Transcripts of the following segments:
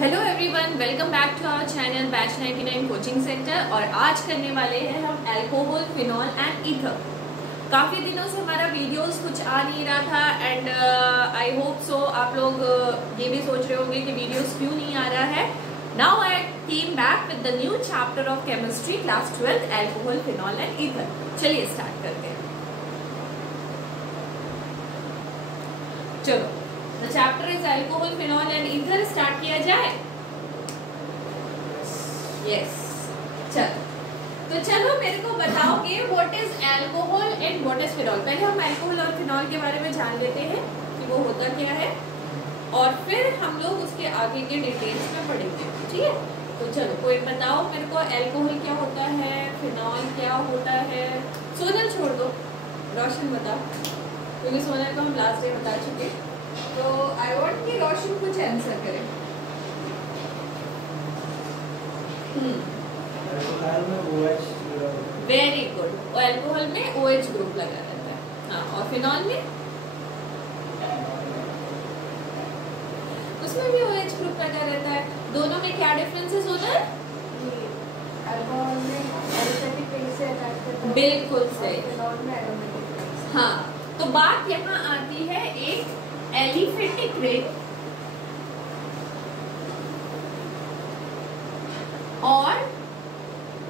Hello everyone, welcome back to our channel batch 99 coaching centre. और आज करने वाले हैं हम अल्कोहल, फिनॉल एंड ईथर। काफ़ी दिनों से हमारा वीडियोस कुछ आ नहीं रहा था एंड आई होप सो आप लोग ये भी सोच रहे होंगे कि वीडियोस क्यों नहीं आ रहा है। Now I came back with the new chapter of chemistry class 12, alcohol, phenol and ether. चलिए स्टार्ट करते हैं। चलो, the chapter is alcohol, phenol and ether. Start किया जाए? यस। चलो मेरे को बताओगे what is alcohol and what is phenol. पहले हम अल्कोहल और फिनॉल के बारे में जान लेते हैं कि वो होता क्या है, और फिर हम लोग उसके आगे के डिटेल्स में पढ़ेंगे, ठीक है? तो चलो, कोई बताओ मेरे को, अल्कोहल क्या होता है, फिनॉल क्या होता है। सोनल छोड़ दो, रोशन बताओ, क्योंकि सोनल को हम लास्ट डे बता चुके। तो आई वांट कि रोशन कुछ आंसर करे। Very good. अल्कोहल में OH ग्रुप लगा रहता है। हाँ, और फिनॉल में उसमें भी OH ग्रुप लगा रहता है। दोनों में क्या डिफरेंसेस होता है? अल्कोहल में एरोमेटिक रिंग से अटैच करता है, बिल्कुल सही। फिनॉल में एरोमेटिक रिंग। हाँ, तो बात यहाँ आती है एक एलिफेटिक रिंग और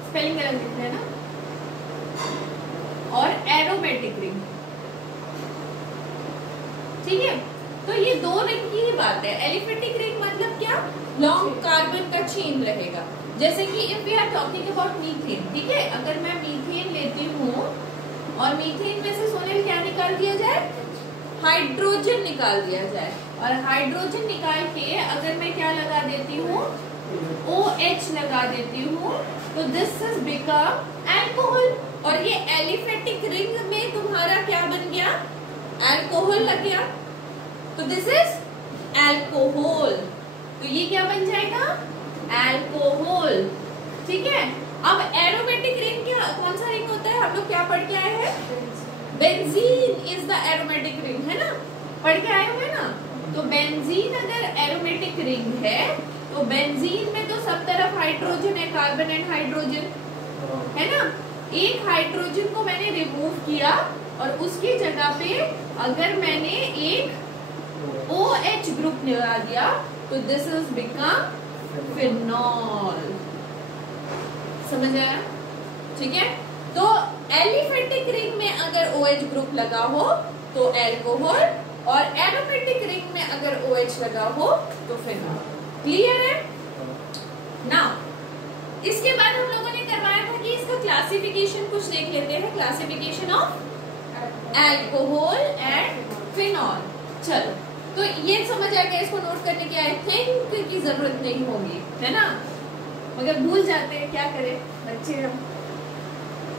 स्पेलिंग गलत लिख रहे हैं ना, और एरोमेटिक रिंग, ठीक है? तो ये दो रिंग की ही बात है। एलिफेटिक रिंग मतलब क्या? लॉन्ग कार्बन का चेन रहेगा। जैसे कि if we are talking about methane, ठीक है? अगर मैं मीथेन लेती हूँ और मीथेन में से सोनल क्या निकाल दिया जाए? हाइड्रोजन निकाल दिया जाए। और हाइड्रोजन निकाल के अगर मैं क्या लगा देती हूँ? OH लगा देती हूँ, तो दिस इज बिकम अल्कोहल। और ये एलिफेटिक रिंग में तुम्हारा क्या बन गया? अल्कोहल लग गया, तो दिस इज अल्कोहल। तो ये क्या बन जाएगा? अल्कोहल, ठीक है? अब एरोमेटिक रिंग क्या, कौन सा रिंग होता है? हम लोग क्या पढ़ के आए हैं? Benzene is the aromatic ring, है ना? पढ़ के आए हुए ना? तो बेंजीन अगर एरोमेटिक रिंग है तो बेंजीन में तो सब तरफ हाइड्रोजन है, कार्बन एंड हाइड्रोजन, है ना? एक हाइड्रोजन को मैंने रिमूव किया और उसकी जगह पे अगर मैंने एक OH ग्रुप लगा दिया तो दिस इज बिकम फिनॉल। समझ आया? ठीक है? तो एलिफेटिक रिंग में अगर OH ग्रुप लगा हो तो अल्कोहल, और एरोमेटिक रिंग में अगर OH लगा हो तो फिनॉल। क्लियर है? नाउ इसके बाद हम लोगों ने करवाया था कि इसका क्लासिफिकेशन कुछ देख लेते हैं। Classification of alcohol and phenol. चलो, तो ये समझ आ गया। इसको नोट करने की आई थिंक की जरूरत नहीं होगी, है ना? मगर भूल जाते हैं, क्या करें बच्चे हम,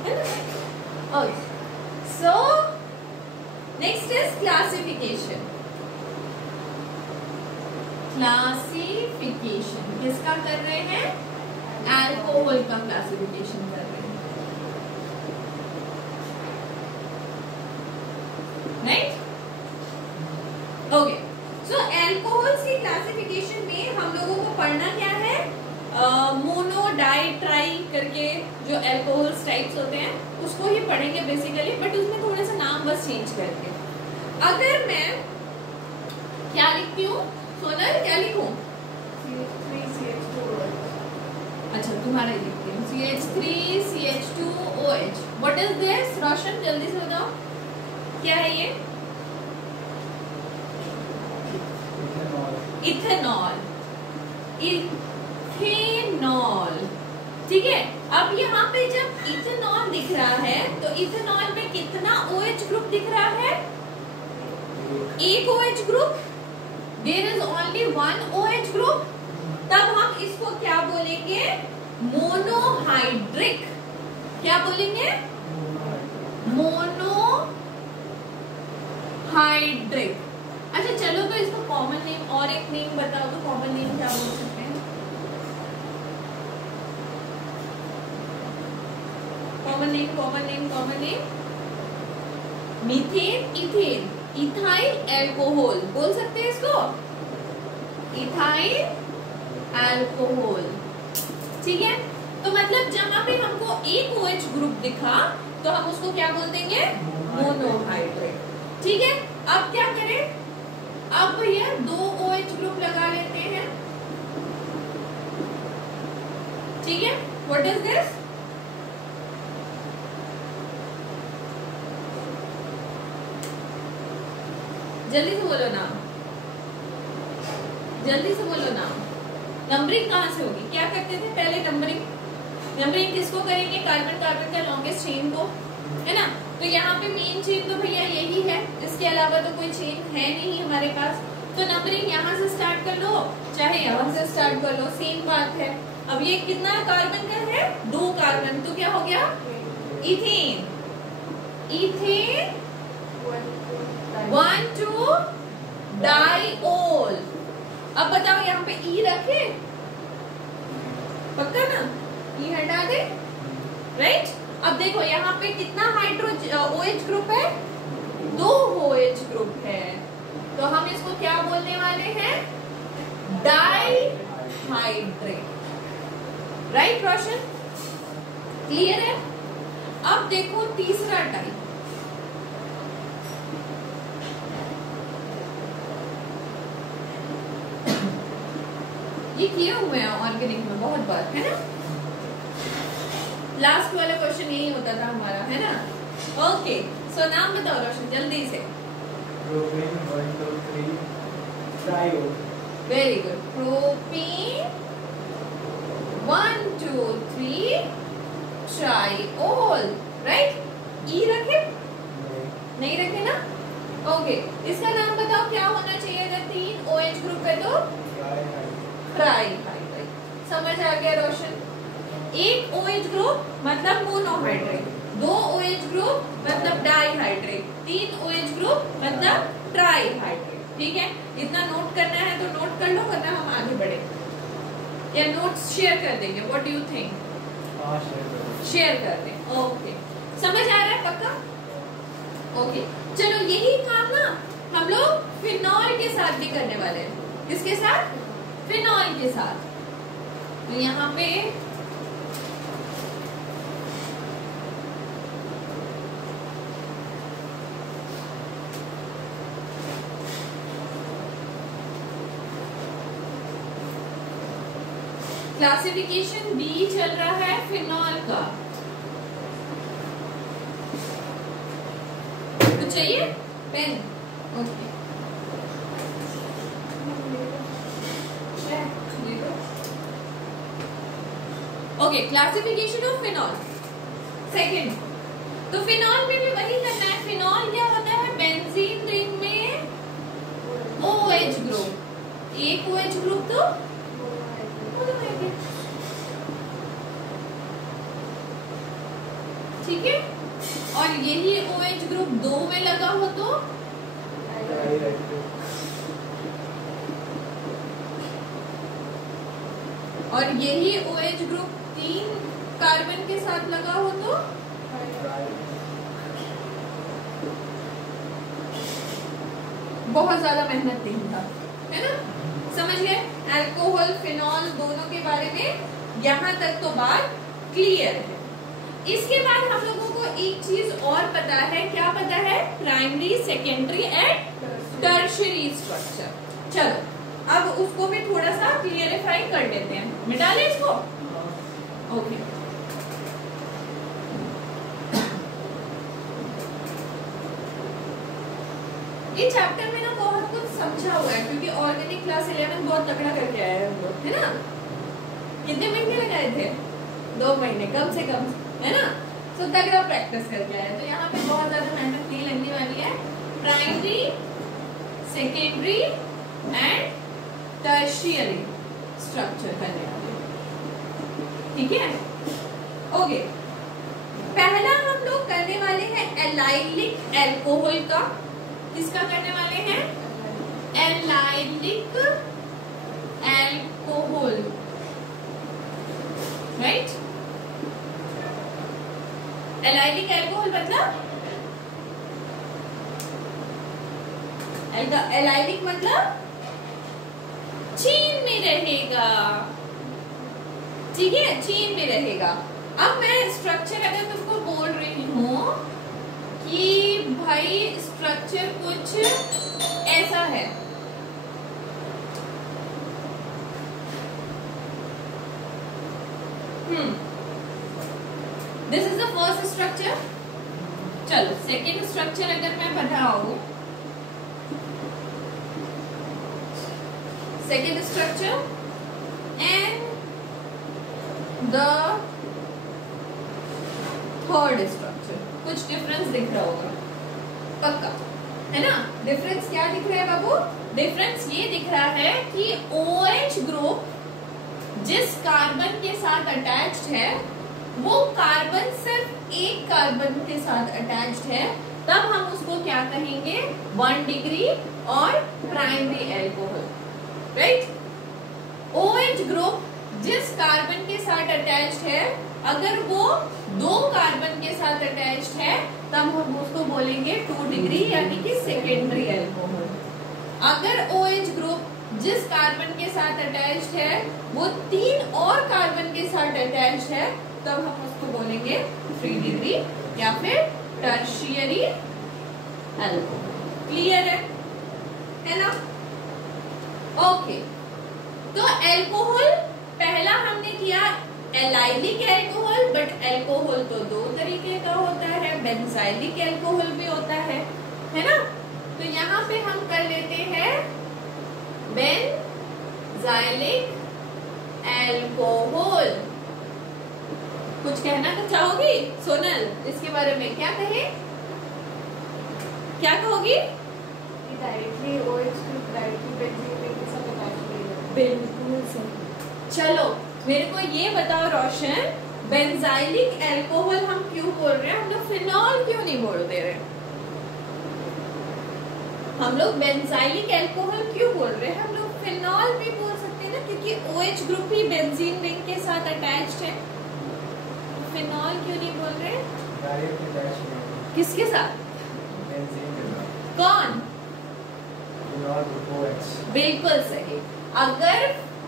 है ना? Okay, so next is classification. Classification किसका कर रहे हैं? अल्कोहल का क्लासिफिकेशन कर रहे हैं, राइट? ओके, सो अल्कोहल्स की क्लासिफिकेशन में हम लोगों को पढ़ना क्या है? मोनो, डाई, ट्राई करके जो अल्कोहल्स टाइप्स होते हैं उसको ही पढ़ेंगे बेसिकली, बट उसमें थोड़े से नाम बस चेंज करके। अगर मैं क्या लिखती हूँ सोनल, क्या लिखूं? CH3 CH2 अच्छा, तुम्हारा लिखती हूँ CH3 CH2OH। What is this? रोशन जल्दी से बताओ, क्या है ये? इथेनॉल। इथेनॉल, ठीक है? अब यहाँ पे जब इथेनॉल दिख रहा है तो इथेनॉल में कितना OH ग्रुप दिख रहा है? एक OH group. There is only one OH group. तब हम इसको क्या बोलेंगे? मोनोहाइड्रिक। क्या बोलेंगे? मोनोहाइड्रिक। अच्छा चलो, तो इसको कॉमन नेम और एक नेम बताओ, तो कॉमन नेम क्या बोल सकते हैं? Common name, common name, common name. Methane, ethane, ethyl alcohol बोल सकते हैं इसको। Ethyl alcohol. ठीक है, तो मतलब जहां पे हमको एक OH ग्रुप दिखा तो हम उसको क्या बोल देंगे, मोनोहाइड्रेट। ठीक है, अब क्या करें, अब भैया 2 OH ग्रुप लगा लेते हैं। ठीक है, व्हाट इज दिस, जल्दी से बोलो ना, जल्दी से बोलो ना। नंबरिंग कहाँ से होगी, क्या करते थे पहले नंबरिंग, नंबरिंग किसको करेंगे, कार्बन कार्बन का लॉन्गेस्ट चेन को, है ना। तो यहाँ पे मेन चेन तो भैया यही है, इसके अलावा तो कोई चेन है नहीं हमारे पास। तो नंबरिंग यहाँ से स्टार्ट कर लो, चाहे यहाँ से स्टार्ट कर लो, सेम बात है। अब ये कितना कार्बन का है, 2 कार्बन, तो क्या हो गया, इथेन। Ethane 1 2 diol. अब बताओ यहाँ पे ई रखे, पक्का ना, ई हटा दे, राइट। अब देखो यहाँ पे कितना OH ग्रुप है, 2 OH ग्रुप है, तो हम इसको क्या बोलने वाले हैं, डाइहाइड्रेट, राइट रोशन, क्लियर है। अब देखो तीसरा टाइप, ये किए हुए हैं ऑर्गेनिक में बहुत बार, है ना। लास्ट वाला क्वेश्चन यही होता था हमारा, है ना। ओके, सो नाम बताओ रोशन जल्दी से। Propane 1 2 3 triol. Very good, propane 1 2 3 triol, right. ई रखे, नहीं रखे ना, ओके। इसका नाम बताओ क्या होना चाहिए, अगर 3 OH ग्रुप है तो ट्राइहाइड्रेट। समझ आ गया रोशन, एक OH ग्रुप मतलब मोनोहाइड्रेट, 2 OH ग्रुप मतलब डाइहाइड्रेट, 3 OH ग्रुप मतलब ट्राइहाइड्रेट। ठीक है, इतना नोट करना है तो नोट कर लो, वरना हम आगे बढ़े, या नोट्स शेयर कर देंगे, what do you think, share कर दें, ओके। समझ आ रहा है पक्का, ओके। चलो यही काम ना हम लोग फिनॉल के साथ भी करने वाले हैं, किसके साथ, फिनॉल के साथ। तो यहाँ पे क्लासिफिकेशन बी चल रहा है फिनॉल का, तो चाहिए pen, okay. Okay, classification of phenol second. तो फिनॉल में भी वही करना है, फिनॉल क्या होता है, बेंजीन रिंग में OH ग्रुप, एक OH ग्रुप तो ठीक है, और यही OH ग्रुप 2 में लगा हो तो और यही OH ग्रुप 3 कार्बन के साथ लगा हो तो बहुत ज्यादा मेहनत नहीं था, है ना। समझ गए, अल्कोहल फिनॉल दोनों के बारे में यहाँ तक तो बात क्लियर है। इसके बाद हम लोगों को एक चीज और पता है, क्या पता है, primary secondary and tertiary structure. चलो अब उसको भी थोड़ा सा क्लियरिफाई कर लेते हैं, मिटा ले इसको, ओके। ये चैप्टर में ना बहुत कुछ समझा हुआ है, क्योंकि ऑर्गेनिक क्लास 11 बहुत तगड़ा करके आए हैं हम लोग, है ना। कितने महीने लगाए थे, 2 महीने कम से कम, है ना। तो तगड़ा प्रैक्टिस करके आए, तो यहाँ पे बहुत ज्यादा मेहनत नहीं लगने वाली है। Primary secondary and tertiary structure करने वाले, ठीक है, ओके। पहला हम लोग करने वाले हैं एलाइलिक अल्कोहल का। किसका करने वाले हैं, allylic alcohol, right. Allylic alcohol मतलब, एलाइलिक मतलब चीन में रहेगा, ठीक है, चेन में रहेगा। अब मैं स्ट्रक्चर अगर तुमको बोल रही हूँ कि भाई स्ट्रक्चर कुछ ऐसा है, this is the first structure. चलो सेकेंड स्ट्रक्चर अगर मैं बताऊं, second structure and the third structure, कुछ डिफरेंस दिख रहा होगा पक्का, है ना? डिफरेंस क्या दिख रहा है बाबू? डिफरेंस ये दिख रहा है कि OH ग्रुप जिस कार्बन के साथ अटैच्ड है वो कार्बन सिर्फ एक कार्बन के साथ अटैच्ड है, तब हम उसको क्या कहेंगे? 1 डिग्री और primary alcohol, right? OH group जिस कार्बन के साथ अटैच्ड है, अगर वो 2 कार्बन के साथ अटैच्ड है, तब हम उसको बोलेंगे 2 डिग्री यानी कि सेकेंडरी एल्कोहल। अगर OH ग्रुप जिस कार्बन के साथ अटैच्ड है वो 3 और कार्बन के साथ अटैच्ड है, तब हम उसको बोलेंगे 3 डिग्री या फिर टर्शियरी एल्कोहल। क्लियर है ना? ओके, तो एल्कोहल पहला हमने किया एलाइलिक एल्कोहल, बट एल्कोहल तो 2 तरीके का होता है, बेंजाइलिक एल्कोहल भी होता है ना? तो यहाँ पे हम कर लेते हैं बेंजाइलिक एल्कोहल। कुछ कहना तो चाहोगी सोनल इसके बारे में? क्या कहे, क्या कहोगी? Directly OH group directly benzene के साथ अटैच नहीं। बिल्कुल सही। चलो मेरे को ये बताओ रोशन, बेंजाइलिक एल्कोहल हम क्यों बोल रहे हैं? हम लोग फिनॉल क्यों नहीं बोल दे रहे? हम लोग बेंजाइलिक एल्कोहल क्यों बोल रहे हैं? हम लोग फिनॉल भी बोल सकते हैं ना, क्योंकि OH ग्रुप ही बेंजीन रिंग के साथ अटैच्ड है। फिनॉल क्यों नहीं बोल रहे? डायरेक्ट अटैच नहीं। किसके साथ? बेंजीन के साथ। कौन? Phenol group OH। बिल्कुल सही। अगर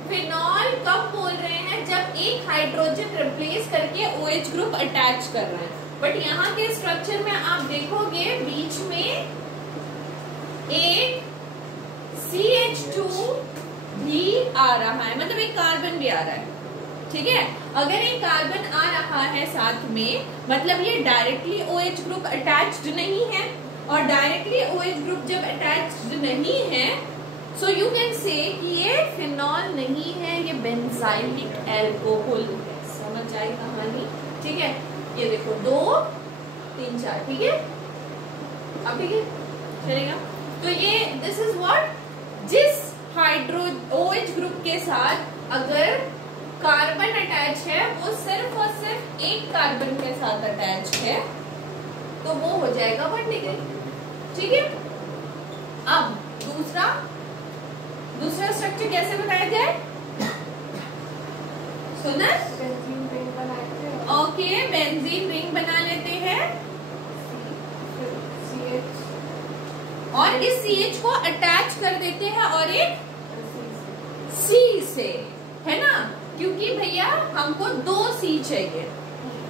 फिनॉल कब बोल रहे हैं? जब एक हाइड्रोजन रिप्लेस करके OH ग्रुप अटैच कर रहे हैं। बट यहाँ के स्ट्रक्चर में आप देखोगे बीच में एक CH2 भी आ रहा है, मतलब एक कार्बन भी आ रहा है, ठीक है? अगर एक कार्बन आ रहा है साथ में, मतलब ये डायरेक्टली OH ग्रुप अटैच्ड नहीं है, और डायरेक्टली OH ग्रुप जब अटैच्ड नहीं है, सो यू कैन से कि ये फिनॉल नहीं है, ये बेंजाइलिक एल्कोहल है। समझ आई कहानी? ठीक है, ये देखो 2 3 4, ठीक है? अब ठीक है, चलेगा? तो ये दिस इज व्हाट, जिस OH ग्रुप के साथ अगर कार्बन अटैच है वो सिर्फ और सिर्फ एक कार्बन के साथ अटैच है, तो वो हो जाएगा 1 डिग्री, ठीक है? अब दूसरा स्ट्रक्चर कैसे बताया जाए? सुना? बेंजीन रिंग बनाते हैं। ओके, बेंजीन रिंग बना लेते हैं CH और इस CH को अटैच कर देते हैं और एक C से, है ना? क्योंकि भैया हमको 2 C चाहिए,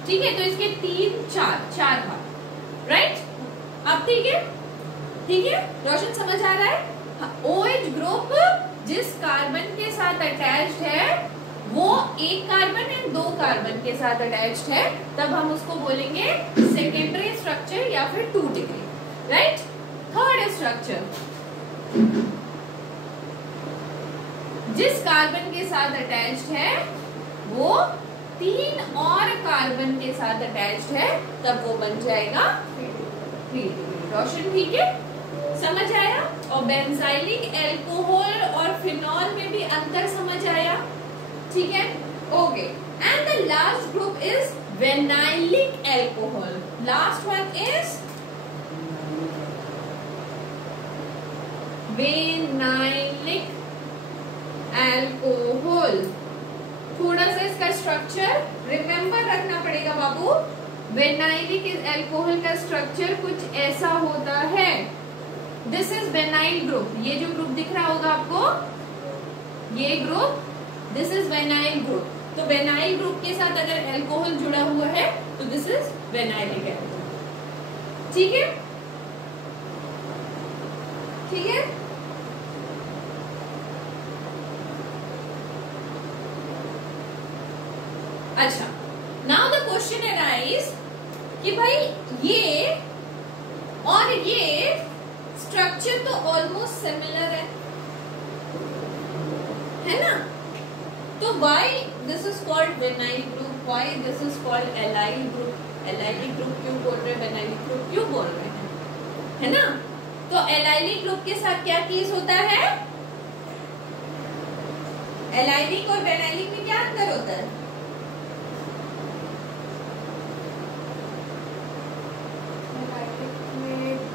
ठीक है? तो इसके 3 4 भाग, राइट? अब ठीक है? ठीक है, रोशन समझ आ रहा है? OH ग्रुप जिस कार्बन के साथ अटैच्ड है वो एक कार्बन या 2 कार्बन के साथ अटैच्ड है, तब हम उसको बोलेंगे सेकेंडरी स्ट्रक्चर या फिर 2 डिग्री, राइट? थर्ड स्ट्रक्चर, जिस कार्बन के साथ अटैच्ड है वो 3 और कार्बन के साथ अटैच्ड है, तब वो बन जाएगा 3 डिग्री। रोशन ठीक है, समझ आया? और बेंजाइलिक एल्कोहल और फिनॉल में भी अंतर समझ आया, ठीक है? Okay, and the last group is vinylic alcohol. Last one is vinylic alcohol. थोड़ा सा इसका स्ट्रक्चर रिमेम्बर रखना पड़ेगा बाबू। विनाइलिक एल्कोहल का स्ट्रक्चर कुछ ऐसा होता है, दिस इज विनाइल ग्रुप। ये जो ग्रुप दिख रहा होगा आपको, ये group, this is vinyl group. तो वेनाइल ग्रुप के साथ अगर अल्कोहल जुड़ा हुआ है तो दिस इज वेनाइलिक एल्कोहल। ठीक है, ठीक है। अच्छा, नाउ द क्वेश्चन अराइज कि भाई ये और ये स्ट्रक्चर तो ऑलमोस्ट सिमिलर है ना? तो why this is called vinyl group, why this is called allyl group? allylic group क्यों बोल रहे हैं, vinylic group क्यों बोल रहे हैं, है ना? तो allylic ग्रुप के साथ क्या केस होता है? allylic और vinylic में क्या अंतर होता है?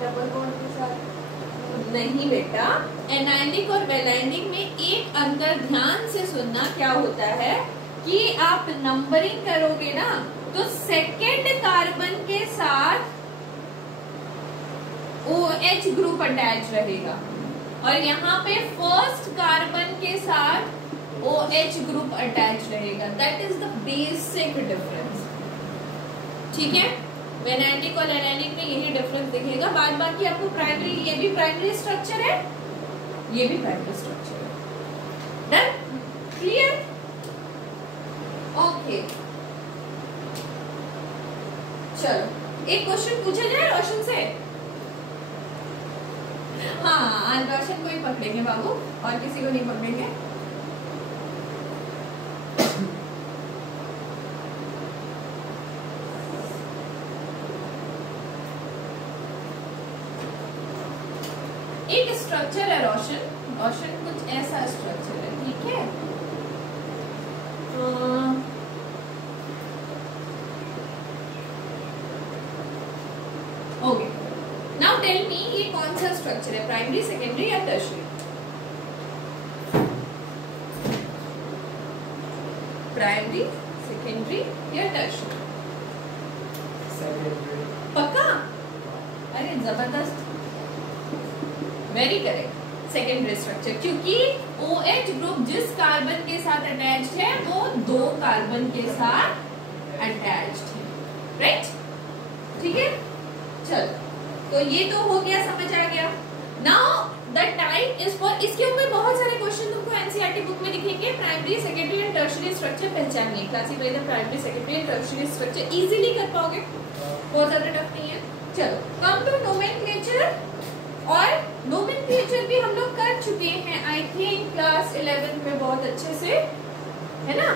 डबल बॉन्ड के साथ नहीं बेटा, एनायलिक और वेलाइनिक में एक अंतर ध्यान से सुनना क्या होता है कि आप नंबरिंग करोगे ना तो सेकेंड कार्बन के साथ OH ग्रुप अटैच रहेगा और यहाँ पे फर्स्ट कार्बन के साथ OH ग्रुप अटैच रहेगा। That is the basic difference. ठीक है, वेनाइलिक और एनायलिक में यही डिफरेंस दिखेगा। बाद बाकी आपको प्राइमरी, ये भी प्राइमरी स्ट्रक्चर है, ये भी प्राइमरी स्ट्रक्चर है। Done, clear? ओके, चलो एक क्वेश्चन पूछा जाए रोशन से। हाँ, आज रोशन को ही पकड़ेंगे बाबू, और किसी को नहीं पकड़ेंगे। एक स्ट्रक्चर है रोशन, रोशन कुछ ऐसा स्ट्रक्चर है, ठीक है? ओके, नाउ टेल मी ये कौन सा स्ट्रक्चर है, प्राइमरी, सेकेंडरी या टर्शियरी? प्राइमरी, सेकेंडरी या टर्शियरी? सेकेंडरी। पक्का? अरे जबरदस्त, वेरी करेक्ट, सेकेंडरी स्ट्रक्चर। क्योंकि OH ग्रुप जिस कार्बन के साथ अटैच्ड है वो 2 कार्बन के साथ अटैच्ड है, राइट? ठीक है, चलो, तो ये तो हो गया, समझ आ गया। Now the type is for, इसके ऊपर बहुत सारे क्वेश्चन तुमको एनसीईआरटी बुक में दिखेंगे। Primary, secondary and tertiary structure पहचानिए, classify the primary, secondary and tertiary structure. Easily कर पाओगे, बहुत ज्यादा टफ नहीं है। चलो, कम टू नोमेनक्लेचर, और नोमेनक्लेचर भी हम लोग कर चुके हैं आई थिंक क्लास 11 में बहुत अच्छे से, है ना?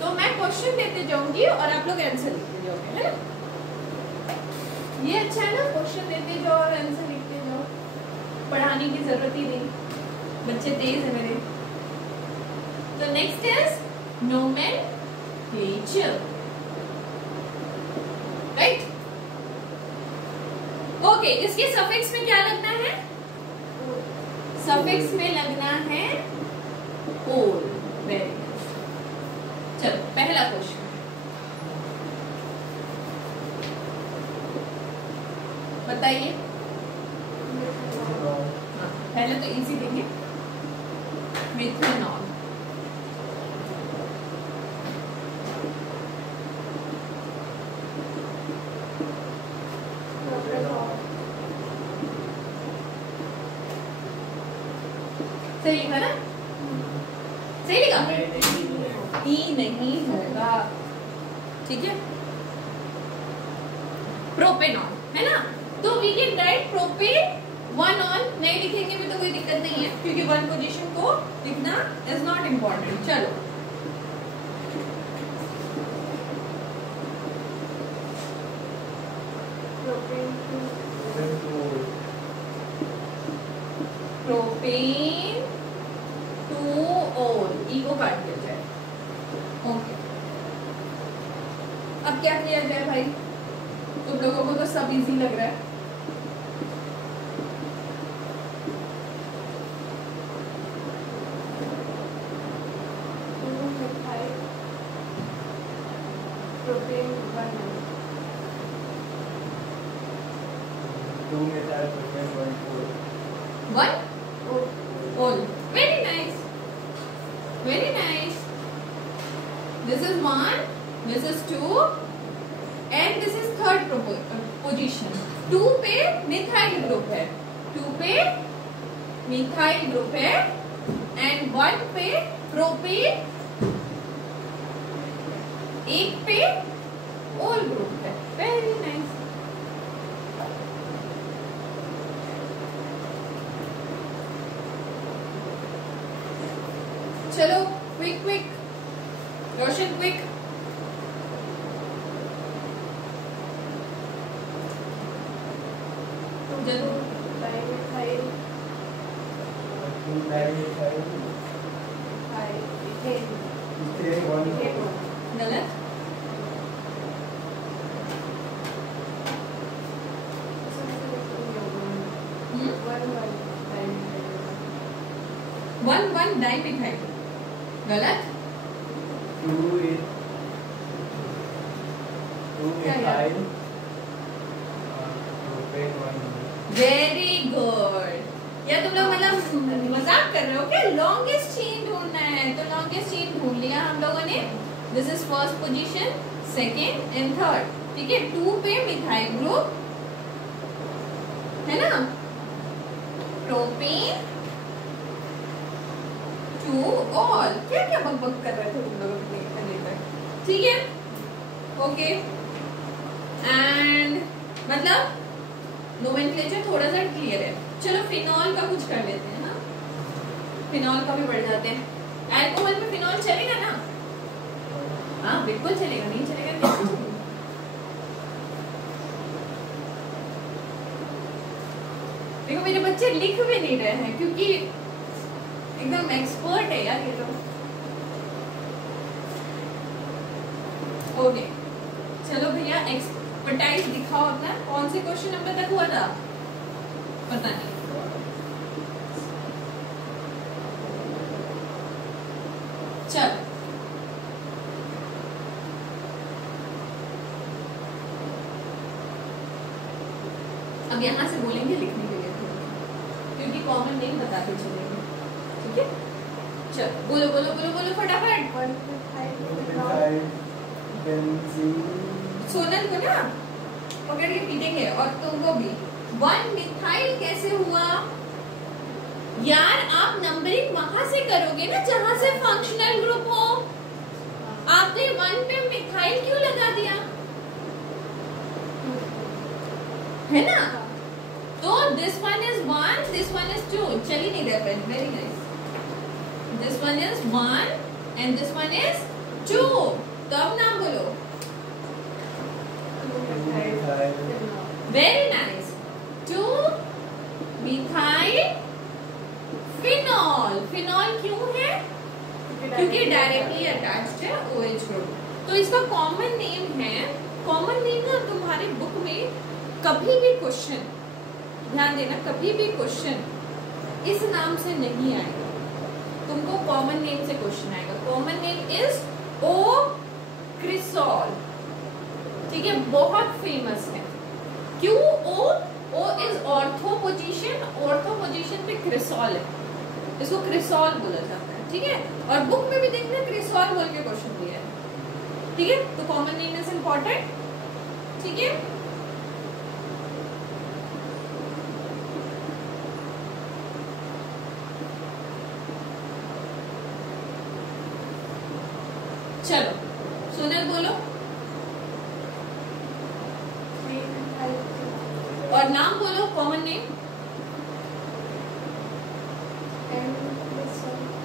तो मैं क्वेश्चन देते जाऊंगी और आप लोग आंसर लिखते जाओगे, है ना? ये अच्छा है ना, क्वेश्चन देते जाओ और आंसर लिखते जाओ, पढ़ाने की जरूरत ही नहीं, बच्चे तेज है मेरे। तो next is nomenclature, right? Okay, इसके सफिक्स में क्या लगना है? सफिक्स में लगना है ओल। Very good. चलो, पहला क्वेश्चन बताइए। हाँ, पहले तो इजी देंगे, मिथेनॉल। सही है ना? सही लिखा? ई नहीं होगा, ठीक है? प्रोपेनॉल है ना? तो we can write propane 1 on, नहीं लिखेंगे भी तो कोई दिक्कत नहीं है, क्योंकि 1 पोजीशन को लिखना इज नॉट इम्पोर्टेंट। चलो, प्रोपेन 2 ऑल, ई को काट दिया जाए। ओके, अब क्या किया जाए भाई? तुम लोगों को तो सब इजी लग रहा है। One all, very nice. Very nice. This is 1, this is 2 and this is third position. 2 पे मिथाइल ग्रुप है, 2 पे मिथाइल ग्रुप है एंड 1 पे प्रोपेन, 1 पे ओल ग्रुप है. Very nice. चलो क्विक क्विक रोशन क्विक. जल्दी. डाइमिथाइल 2 dimethyl इथेन ethane 1 गलत. One dimethyl. गलत. 2 क्या methyl propane 1. Very good. या तुम लोग मतलब मजाक कर रहे हो क्या? लॉन्गेस्ट चेन ढूंढना है तो लॉन्गेस्ट चेन ढूंढ लिया हम लोगों ने. This is first position, second and third. ठीक है. 2 पे मिथाइल ग्रुप है ना, प्रोपेन 2 ऑल. क्या क्या बकबक कर रहे थे तुम लोग अपने करने पर? ठीक है. ओके. एंड मतलब नोमेनक्लेचर थोड़ा सा क्लियर है. चलो फिनॉल का कुछ कर लेते हैं ना. फिनॉल का भी बढ़ जाते हैं. अल्कोहल में फिनॉल चलेगा ना? हाँ बिल्कुल चलेगा. नहीं चलेगा कैसे चलेगा? देखो मेरे बच्चे लिख भी नहीं रहे हैं क्योंकि एकदम एक्सपर्ट है यार ये लोग. ओके चलो भैया एक्सपर्टाइज दिखाओ अपना. कौन से क्वेश्चन नंबर तक हुआ था पता नहीं. चल अब यहाँ से बोलेंगे लिखने के लिए क्योंकि कॉमन नेम बताते चलेंगे. ठीक है. चल बोलो बोलो बोलो बोलो फटाफट. सोनल को ना पकड़ के पीटेंगे और तुमको भी. 1 मिथाइल कैसे हुआ यार? आप नंबरिंग वहां से करोगे ना जहां से फंक्शनल ग्रुप हो. आपने 1 पे मिथाइल क्यों लगा दिया है ना? तो this one is 1, this one is 2. चल ही नहीं रहा pen. Very nice. This one is 1 and this one is 2. तो अब नाम बोलो. Very nice. 2 methyl phenol. Phenol क्यों है? क्योंकि डायरेक्टली अटैच्ड है OH ग्रुप. तो इसका कॉमन नेम है. कॉमन नेम ना तुम्हारे बुक में कभी भी क्वेश्चन, ध्यान देना, कभी भी क्वेश्चन इस नाम से नहीं आएगा. तुमको कॉमन नेम से क्वेश्चन आएगा. Common name is O cresol. ठीक है. बहुत फेमस है. क्यों O? O is ortho position. Ortho position पे क्रिसॉल है. इसको क्रिसॉल बोला जाता है. ठीक है. और बुक में भी देखना क्रिसॉल बोल के क्वेश्चन दिया है. ठीक है. तो कॉमन नेम इज इम्पोर्टेंट. ठीक है. चलो सोनल बोलो और नाम बोलो. Common name.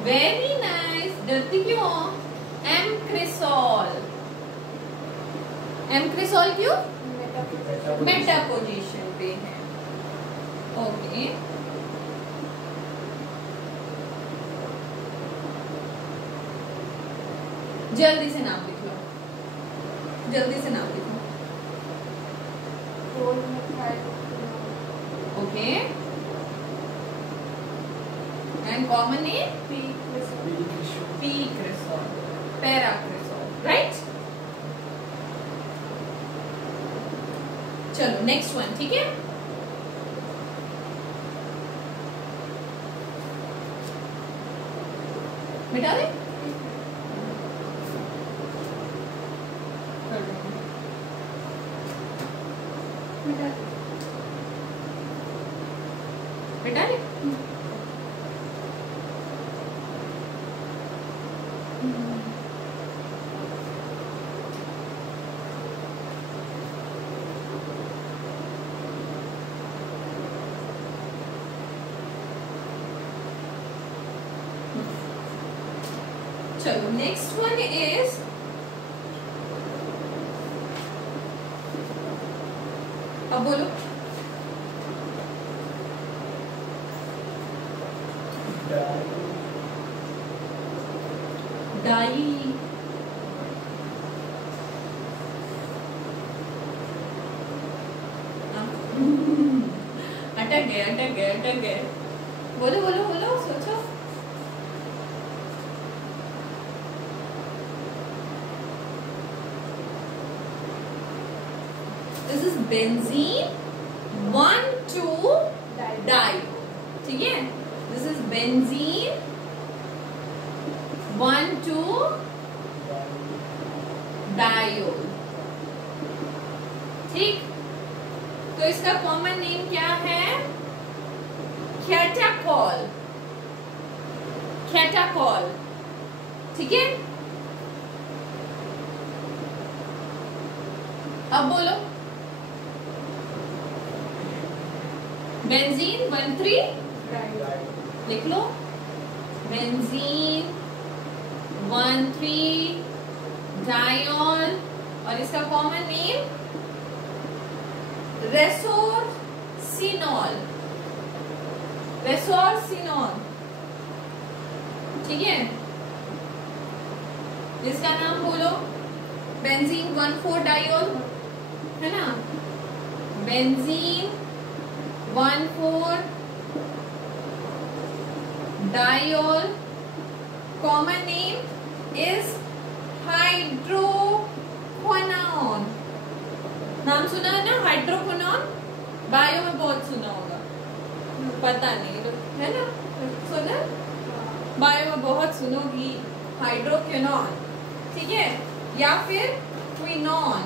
Very nice. डरती क्यों? एम क्रिसॉल. एम क्रिसॉल क्यों? मेटा पोजीशन पे है. ओके. जल्दी से नाम लिख लो. जल्दी से नाम लिखो. Okay. And common name P cresol. Para cresol. Right. चलो नेक्स्ट वन. ठीक है. मिटा दे. बेटा ले चलो नेक्स्ट वन इज अब बोलो डाई अटक गए बोलो बोलो बोलो सोचो दिस इज बेंजीन 1,2 डाई ठीक है दिस इज बेंजीन 1,2 डायोल ठीक तो इसका कॉमन नेम क्या है कैटाकॉल कैटाकॉल ठीक है अब बोलो बेंजीन 1,3 लिख लो बेंजीन 1,3 डायोल और इसका कॉमन नेम रेसोरसिनॉल ठीक है इसका नाम बोलो बेंजीन 1,4 डायोल है ना benzene 1,4 diol common name is hydroquinone नाम सुना है ना हाइड्रोक्विनोन बायो में बहुत सुना होगा पता नहीं तो है ना सुना बायो में बहुत सुनोगी हाइड्रोक्विनोन ठीक है या फिर क्विनोन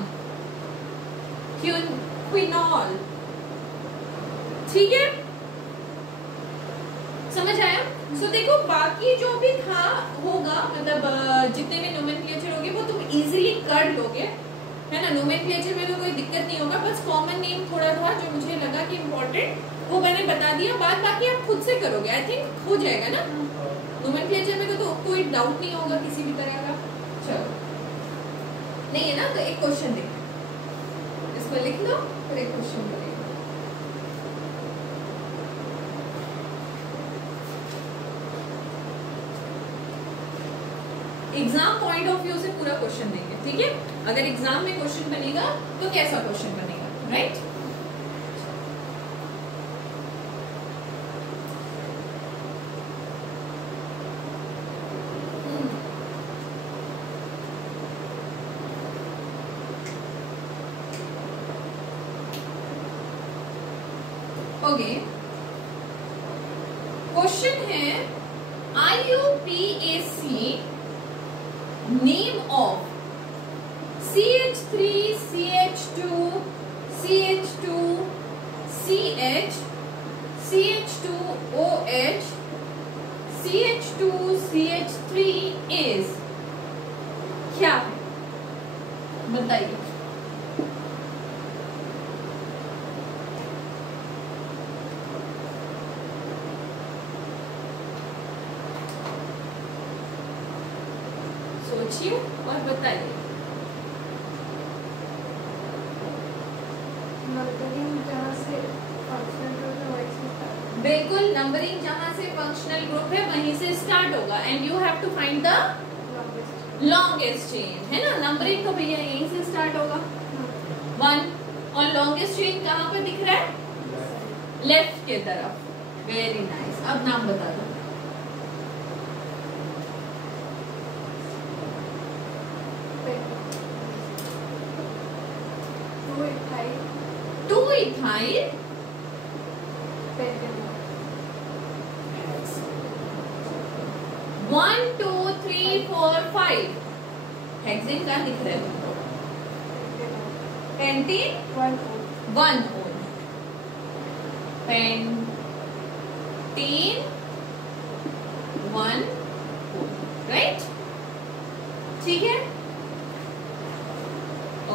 क्विनॉल ठीक है समझ आया सो देखो बाकी जो भी था होगा मतलब जितने भी नोमेनक्लेचर होंगे वो तुम इजीली कर लोगे है ना नोमेनक्लेचर में तो कोई दिक्कत नहीं होगा बस कॉमन नेम थोड़ा था जो मुझे लगा कि इम्पोर्टेंट वो मैंने बता दिया बात बाकी आप खुद से करोगे आई थिंक हो जाएगा ना नोमेनक्लेचर में तो कोई डाउट नहीं होगा किसी भी तरह का चलो नहीं है ना तो एक क्वेश्चन देखो इसको लिख लो फिर एक क्वेश्चन करेंगे एग्जाम पॉइंट ऑफ व्यू से पूरा क्वेश्चन देंगे ठीक है अगर एग्जाम में क्वेश्चन बनेगा तो कैसा क्वेश्चन बनेगा राइट ओके क्वेश्चन है IUPAC name of CH3 CH2 CH2 CH CH2OH CH2 CH3 is क्या है बताइए सोचिए और बताइए बिल्कुल नंबरिंग जहां से फंक्शनल ग्रुप है वहीं से स्टार्ट होगा and you have to find the longest chain है ना नंबरिंग तो भैया यहीं से स्टार्ट होगा 1 और लॉन्गेस्ट चेन कहाँ पर दिख रहा है लेफ्ट के तरफ वेरी नाइस अब नाम बता दो टू इथाइल 1 2 3 4 5 हेक्सेन का दिख रहा है पेंटीन 1 पेंटीन 10 1 राइट, ठीक है,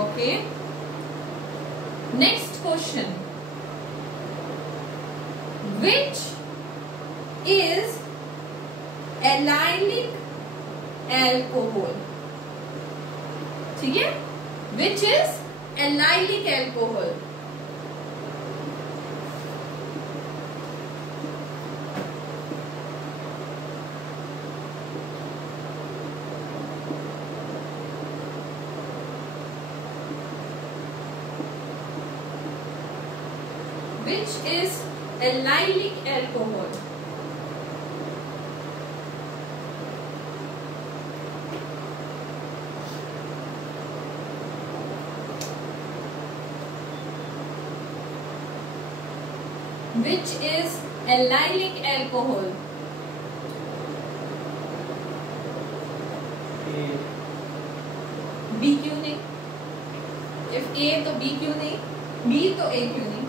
okay. Next question, which is allylic alcohol, ठीक है, which is allylic alcohol. Which is allylic alcohol? Which is allylic alcohol? B क्यों नहीं? If A तो B क्यों नहीं? B तो A क्यों नहीं?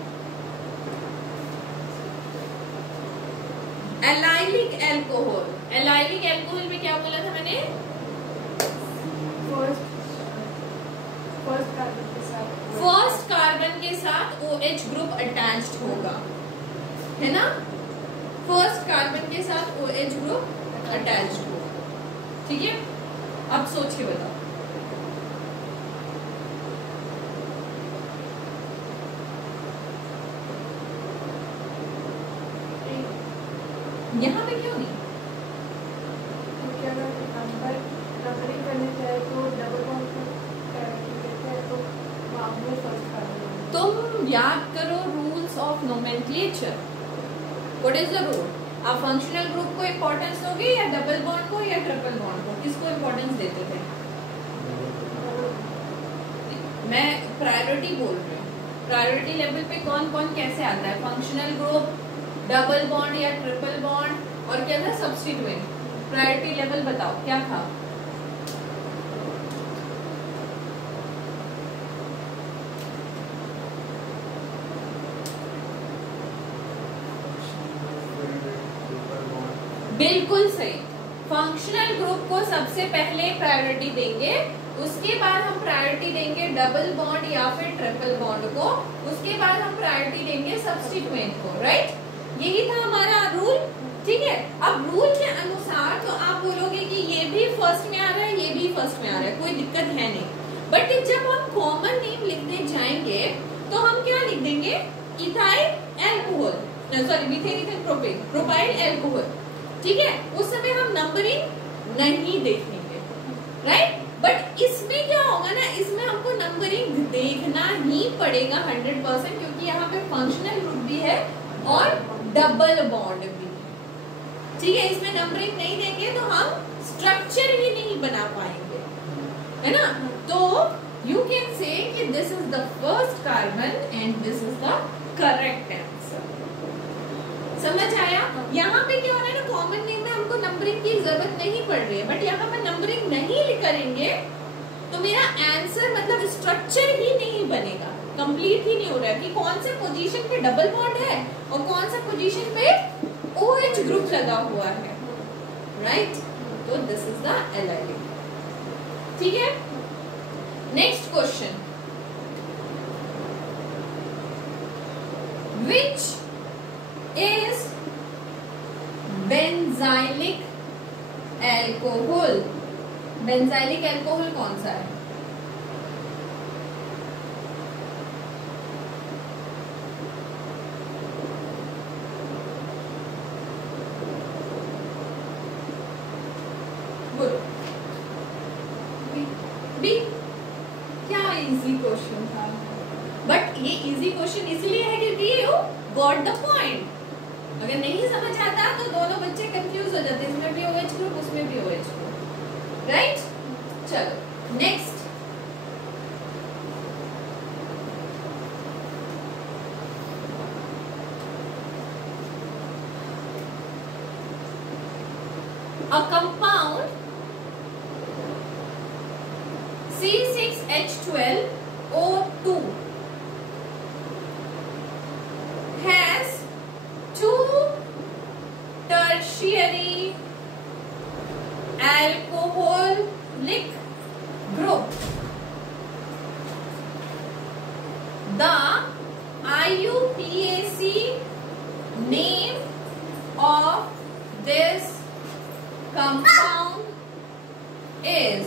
एलाइलिक एल्कोहल, एलाइलिक एल्कोहल में क्या बोला था मैंने? फर्स्ट कार्बन के साथ OH ग्रुप अटैच्ड होगा, है ना, फर्स्ट कार्बन के साथ OH ग्रुप अटैच्ड होगा, ठीक है। अब सोच के बताओ, यहाँ पे क्यों नहीं? क्योंकि अगर नंबरिंग करने चाहे तो डबल बॉन्ड देते हैं, तो वहाँ पे फर्स्ट कार्बन। तुम याद करो rules of nomenclature. What is the rule? आप फंक्शनल ग्रुप को इंपॉर्टेंस दोगे या डबल बॉन्ड को या ट्रिपल बॉन्ड को? किसको इंपॉर्टेंस देते थे? मैं प्रायोरिटी बोल रही हूँ, प्रायोरिटी लेवल पे कौन कौन कैसे आता है? फंक्शनल ग्रुप, डबल बॉन्ड या ट्रिपल बॉन्ड, और क्या था? सब्स्टिट्यूएंट। प्रायोरिटी लेवल बताओ क्या था? बिल्कुल सही, फंक्शनल ग्रुप को सबसे पहले प्रायोरिटी देंगे, उसके बाद हम प्रायोरिटी देंगे डबल बॉन्ड या फिर ट्रिपल बॉन्ड को, उसके बाद हम प्रायोरिटी देंगे सब्स्टिट्यूएंट को, राइट? यही था हमारा रूल, ठीक है। अब रूल के अनुसार तो आप बोलोगे कि ये भी फर्स्ट में आ रहा है, ये भी फर्स्ट में आ रहा है, कोई दिक्कत है नहीं, बट जब हम कॉमन नेम लिखने जाएंगे तो हम क्या लिख देंगे? Ethyl alcohol, sorry methane ethane propane, propyl alcohol, ठीक है। उस समय हम नंबरिंग नहीं देखेंगे, राइट? बट इसमें क्या होगा ना, इसमें हमको नंबरिंग देखना ही पड़ेगा 100%, क्योंकि यहाँ पे फंक्शनल ग्रुप भी है और डबल बॉन्ड भी है, ठीक है। इसमें नंबरिंग नहीं देंगे तो हम स्ट्रक्चर ही नहीं बना पाएंगे, है ना। तो यू कैन से कि this is the first carbon and this is the correct answer. समझ आया? यहाँ पे क्या हो रहा है ना, कॉमन नेम में हमको नंबरिंग की जरूरत नहीं पड़ रही है, बट यहाँ पे नंबरिंग नहीं करेंगे तो मेरा आंसर मतलब स्ट्रक्चर ही नहीं बनेगा, कंप्लीट ही नहीं हो रहा है कि कौन से पोजीशन पे डबल बॉन्ड है और कौन सा पोजीशन पे OH ग्रुप लगा हुआ है, राइट? तो दिस इज द एलाइलिक, ठीक है। Next question, which is benzylic alcohol? Benzylic alcohol कौन सा है? बोलो। बी। क्या इजी क्वेश्चन था, बट ये इजी क्वेश्चन इसलिए है क्योंकि यू गॉट द पॉइंट। अगर नहीं समझ आता तो दोनों बच्चे कंफ्यूज हो जाते, इसमें भी OH ग्रुप उसमें भी OH ग्रुप, राइट? चलो next, a compound C6H12O2 has two tertiary alcoholic group. The IUPAC name of this compound is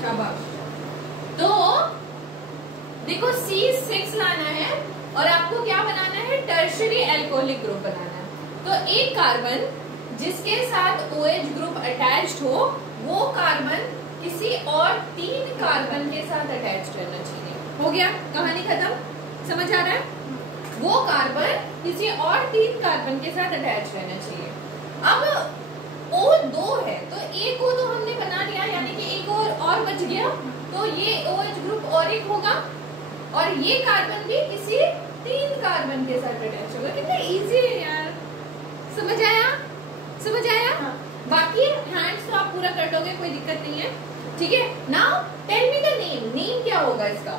शाबाश। तो देखो C6 लाना है और आपको क्या बनाना है, टर्शियरी एल्कोहलिक ग्रुप बनाना है। तो एक कार्बन जिसके साथ OH ग्रुप अटैच्ड हो वो कार्बन किसी और 3 कार्बन के साथ अटैच्ड रहना चाहिए। हो गया, कहानी खत्म, समझ आ रहा है? वो कार्बन किसी और 3 कार्बन के साथ अटैच्ड रहना चाहिए। अब O2 है तो एक O तो हमने बना लिया, यानी कि एक और बच गया, तो ये OH ग्रुप और एक होगा और ये कार्बन भी किसी 3 कार्बन के साथ अटैच होगा। कितना इजी है यार, समझ आया? समझ आया? हाँ। बाकी हैंड्स तो आप पूरा कर दोगे, कोई दिक्कत नहीं है, ठीक है। Now tell me the name, name क्या होगा इसका,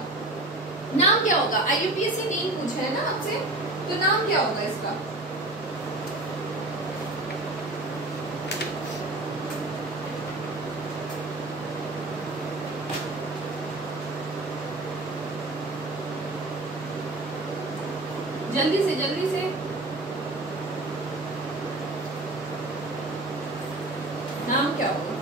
नाम क्या होगा? IUPAC नेम पूछा है ना आपसे, तो नाम क्या होगा इसका? जल्दी से नाम क्या होगा?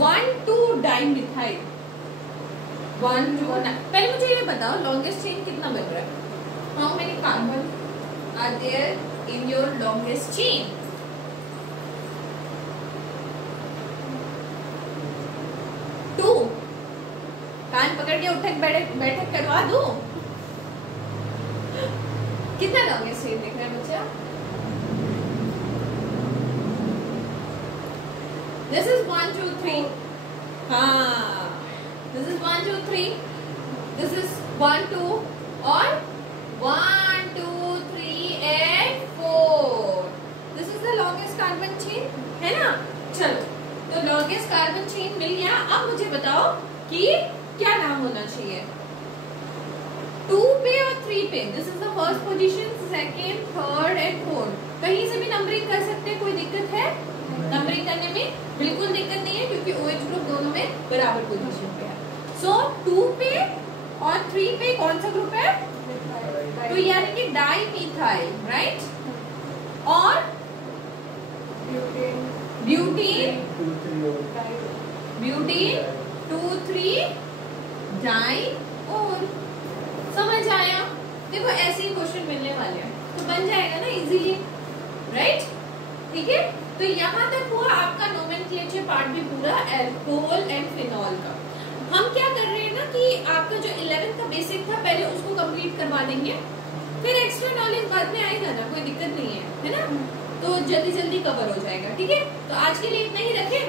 One two dimethyl. पहले मुझे ये बताओ लॉन्गेस्ट चेन कितना बन रहा है? How many carbon are there in your longest chain? 2। कान पकड़ के उठक बैठक करवा दो। कितना लॉन्गेस्ट चेन दिख रहा है बच्चा? This is 1 2 3. हाँ, this is 1 2 3. This is 1 2 और 1 2 3 and 4. This is the longest carbon chain, है ना? चलो, तो longest carbon chain मिल गया। अब मुझे बताओ कि क्या नाम होना चाहिए 2 पे और 3 पे। This is the first position, second, third and fourth. कहीं से भी नंबरिंग कर सकते हैं, कोई दिक्कत है? नंबरिंग करने में बिल्कुल दिक्कत नहीं है क्योंकि OH ग्रुप दोनों में बराबर पोजीशन पे है। सो 2 पे और 3 पे कौन सा ग्रुप है? तो यानी कि डाइमिथाइल, राइट? और ब्यूटीन 2 3 डाई और समझ आया? देखो ऐसे ही क्वेश्चन मिलने वाले हैं तो बन जाएगा ना इजीली, राइट? ठीक है, तो यहाँ तक हुआ आपका नोमेनक्लेचर पार्ट भी पूरा अल्कोहल एंड फिनॉल का। हम क्या कर रहे हैं ना कि आपका जो 11th का बेसिक था पहले उसको कंप्लीट करवा देंगे, फिर एक्स्ट्रा नॉलेज बाद में आएगा ना, कोई दिक्कत नहीं है ना? तो जल्दी कवर हो जाएगा, ठीक है? तो आज के लिए इतना ही रखें,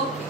ओके।